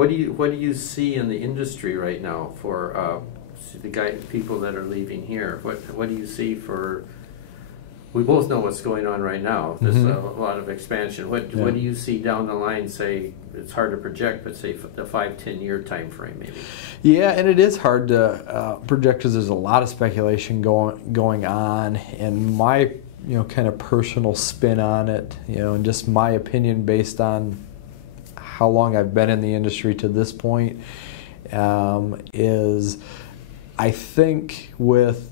what do you see in the industry right now for the people that are leaving here? What do you see for? We both know what's going on right now. There's a lot of expansion. What do you see down the line? Say it's hard to project, but say the 5-10 year time frame maybe. Yeah, and it is hard to project because there's a lot of speculation going on, and my kind of personal spin on it, and just my opinion based on how long I've been in the industry to this point, is I think with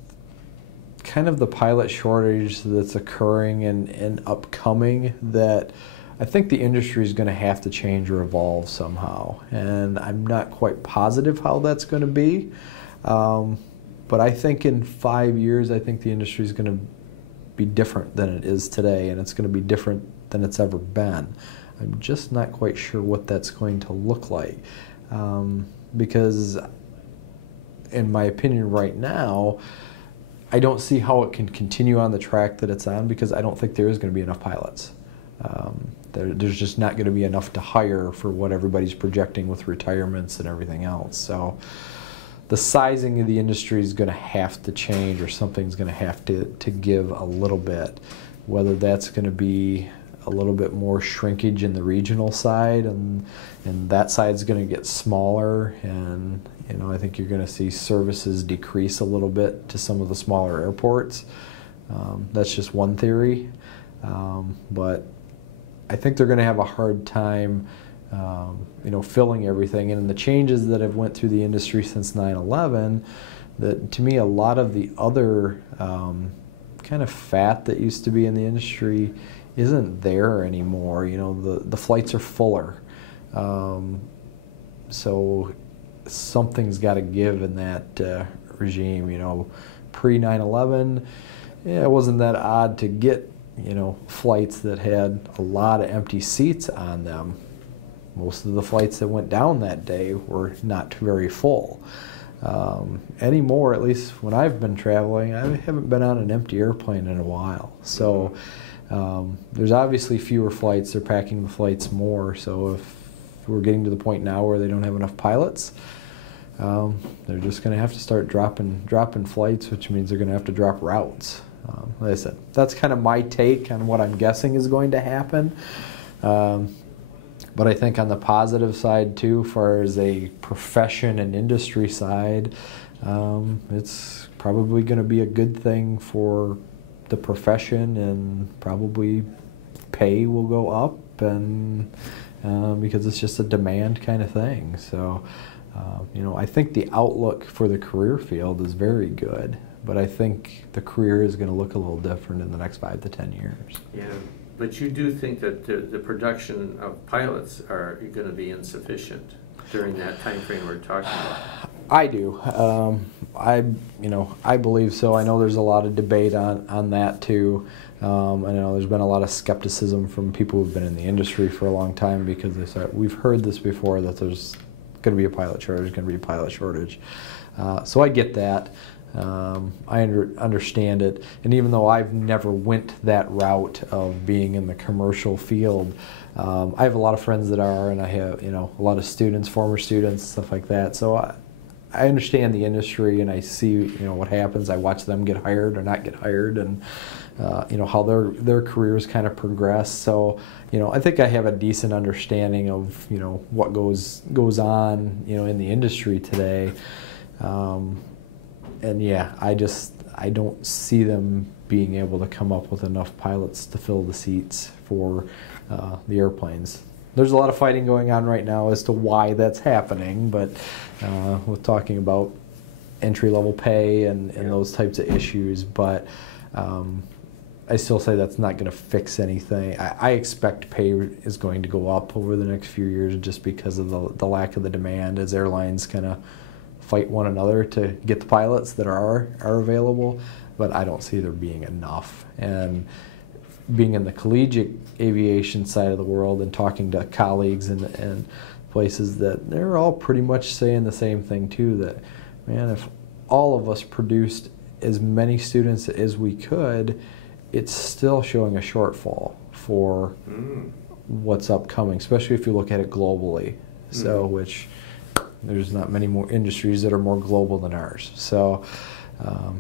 kind of the pilot shortage that's occurring and upcoming, that I think the industry is going to have to change or evolve somehow, and I'm not quite positive how that's going to be, but I think in 5 years I think the industry is going to be different than it is today, and it's going to be different than it's ever been. I'm just not quite sure what that's going to look like, because in my opinion right now, I don't see how it can continue on the track that it's on, because I don't think there is going to be enough pilots. There's just not going to be enough to hire for what everybody's projecting with retirements and everything else. So the sizing of the industry is going to have to change, or something's going to have to give a little bit. Whether that's going to be a little bit more shrinkage in the regional side, and that side's going to get smaller, and I think you're going to see services decrease a little bit to some of the smaller airports. That's just one theory, but I think they're going to have a hard time filling everything. And the changes that have went through the industry since 9/11, that to me a lot of the other kind of fat that used to be in the industry isn't there anymore. The flights are fuller, so something's got to give in that regime. Pre 9/11, it wasn't that odd to get flights that had a lot of empty seats on them. Most of the flights that went down that day were not very full. Anymore, at least when I've been traveling, I haven't been on an empty airplane in a while. So there's obviously fewer flights. They're packing the flights more. So if we're getting to the point now where they don't have enough pilots, they're just going to have to start dropping flights, which means they're going to have to drop routes. Like I said, that's kind of my take on what I'm guessing is going to happen. But I think on the positive side too, as far as a profession and industry side, it's probably going to be a good thing for the profession, and probably pay will go up, and because it's just a demand kind of thing. So, I think the outlook for the career field is very good, but I think the career is going to look a little different in the next 5 to 10 years. Yeah. But you do think that the production of pilots are going to be insufficient during that time frame we're talking about? I do. I believe so. I know there's a lot of debate on that too. I know there's been a lot of skepticism from people who've been in the industry for a long time, because they said, we've heard this before, that there's going to be a pilot shortage, there's going to be a pilot shortage. So I get that. I understand it, and even though I've never went that route of being in the commercial field, I have a lot of friends that are, and I have a lot of students, former students, stuff like that. So I understand the industry, and I see what happens. I watch them get hired or not get hired, and how their careers kind of progress. So I think I have a decent understanding of what goes on in the industry today. And yeah, I don't see them being able to come up with enough pilots to fill the seats for the airplanes. There's a lot of fighting going on right now as to why that's happening, but with talking about entry-level pay and those types of issues, but I still say that's not going to fix anything. I expect pay is going to go up over the next few years, just because of the lack of the demand, as airlines kind of fight one another to get the pilots that are available, but I don't see there being enough. And being in the collegiate aviation side of the world and talking to colleagues and places, that they're all pretty much saying the same thing too, that, man, if all of us produced as many students as we could, it's still showing a shortfall for what's upcoming, especially if you look at it globally. So, which there's not many more industries that are more global than ours. So,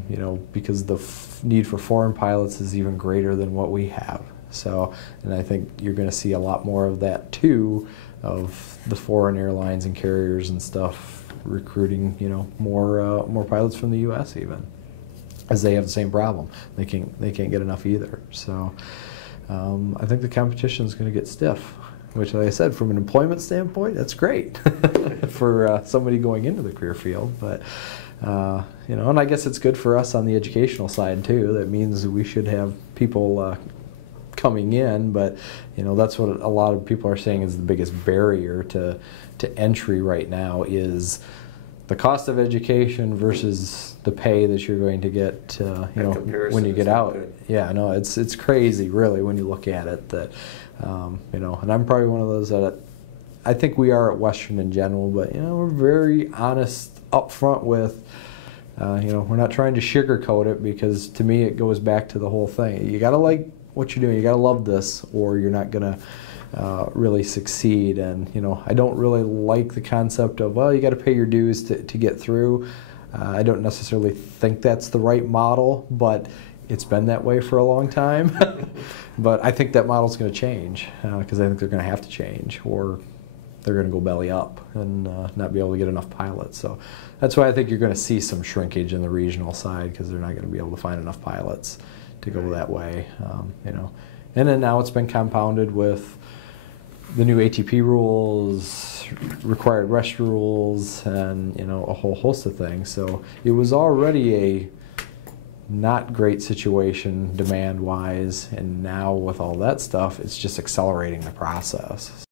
you know, because the need for foreign pilots is even greater than what we have. So, and I think you're going to see a lot more of that too, of the foreign airlines and carriers and stuff recruiting, you know, more pilots from the U.S. even, as they have the same problem. They can't get enough either. So, I think the competition is going to get stiff, which, like I said, from an employment standpoint, that's great for somebody going into the career field. But you know, and I guess it's good for us on the educational side too. That means we should have people coming in, but you know, that's what a lot of people are saying is the biggest barrier to entry right now is the cost of education versus the pay that you're going to get, you know, when you get out. Good. Yeah, no, it's crazy, really, when you look at it. That, you know, and I'm probably one of those that I think we are at Western in general, but you know, we're very honest up front with. You know, we're not trying to sugarcoat it, because to me it goes back to the whole thing. You got to like what you're doing. You got to love this, or you're not gonna really succeed. And you know, I don't really like the concept of, well, you got to pay your dues to get through. I don't necessarily think that's the right model, but it's been that way for a long time. But I think that model's going to change, because I think they're going to have to change, or they're going to go belly up and not be able to get enough pilots. So that's why I think you're going to see some shrinkage in the regional side, because they're not going to be able to find enough pilots to go that way. You know, and then now it's been compounded with the new ATP rules, required rest rules, and you know, a whole host of things. So it was already a not great situation demand-wise, and now with all that stuff, it's just accelerating the process.